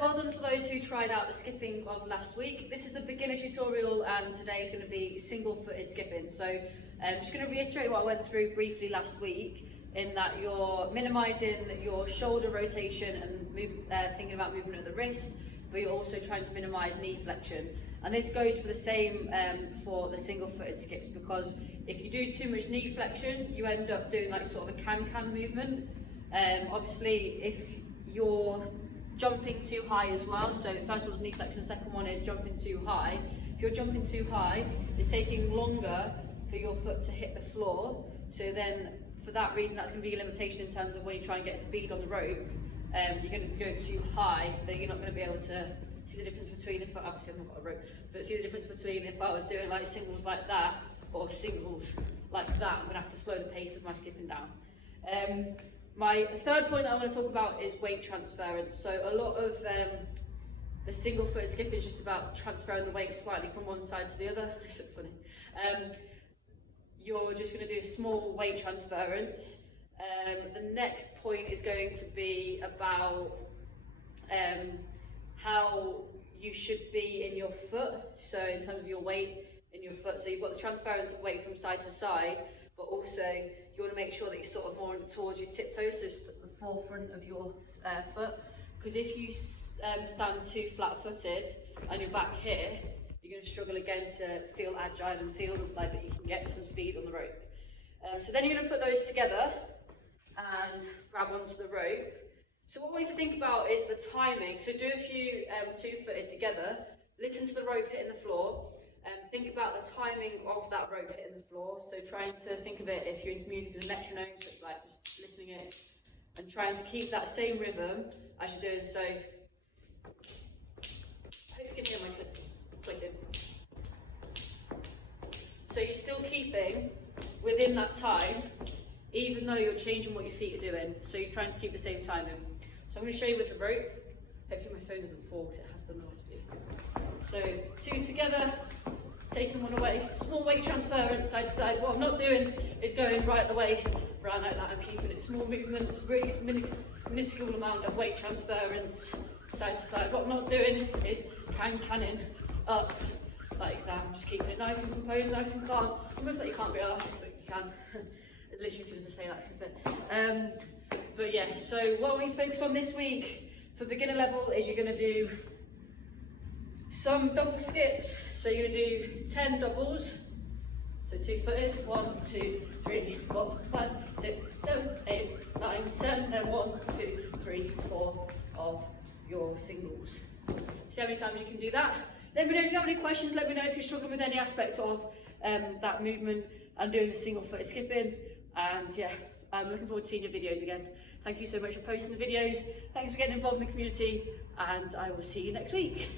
well done to those who tried out the skipping of last week. This is the beginner tutorial and today is going to be single-footed skipping. So I'm just going to reiterate what I went through briefly last week, in that you're minimising your shoulder rotation and thinking about movement of the wrist, but you're also trying to minimise knee flexion. And this goes for the same for the single-footed skips, because if you do too much knee flexion, you end up doing like sort of a can-can movement. Obviously, if you're jumping too high as well, so first one is knee flexion, second one is jumping too high. If you're jumping too high, it's taking longer for your foot to hit the floor, so then for that reason that's going to be a limitation in terms of when you try and get speed on the rope. You're going to go too high, then you're not going to be able to see the difference between, if obviously I've not got a rope, but see the difference between if I was doing like singles like that or singles like that. I'm going to have to slow the pace of my skipping down. My third point that I want to talk about is weight transference. So a lot of the single-footed skipping is just about transferring the weight slightly from one side to the other. This looks funny. You're just going to do a small weight transference. The next point is going to be about how you should be in your foot, so in terms of your weight in your foot. So you've got the transference of weight from side to side, but also you want to make sure that you're sort of more towards your tiptoes, so just at the forefront of your foot. Because if you stand too flat-footed and you're back here, you're going to struggle again to feel agile and feel like that you can get some speed on the rope. So then you're going to put those together and grab onto the rope. So what we need to think about is the timing. So do a few two-footed together, listen to the rope hitting the floor, and think about the timing of that rope hitting the floor. So trying to think of it, if you're into music, as a metronome, so it's like just listening it and trying to keep that same rhythm as you're doing so. I hope you can hear my clicking. So you're still keeping within that time, even though you're changing what your feet are doing. So you're trying to keep the same timing. So I'm going to show you with the rope. Hopefully my phone doesn't fall because it has done last week. So two together, taking one away. Small weight transference side to side. What I'm not doing is going right the way around like that. I'm keeping it small movements, really minuscule amount of weight transference side to side. What I'm not doing is canning up like that. I'm just keeping it nice and composed, nice and calm. Almost like you can't be asked, but you can. Literally as soon as I say that. But yeah, so what we need to focus on this week for beginner level is you're going to do some double skips. So you're going to do 10 doubles. So two-footed, 1, 2, 3, 4, 5, 6, 7, 8, 9, 10, then 1, 2, 3, 4 of your singles. See how many times you can do that. Let me know if you have any questions. Let me know if you're struggling with any aspect of that movement and doing the single-footed skipping. And yeah, I'm looking forward to seeing your videos again. Thank you so much for posting the videos. Thanks for getting involved in the community, and I will see you next week.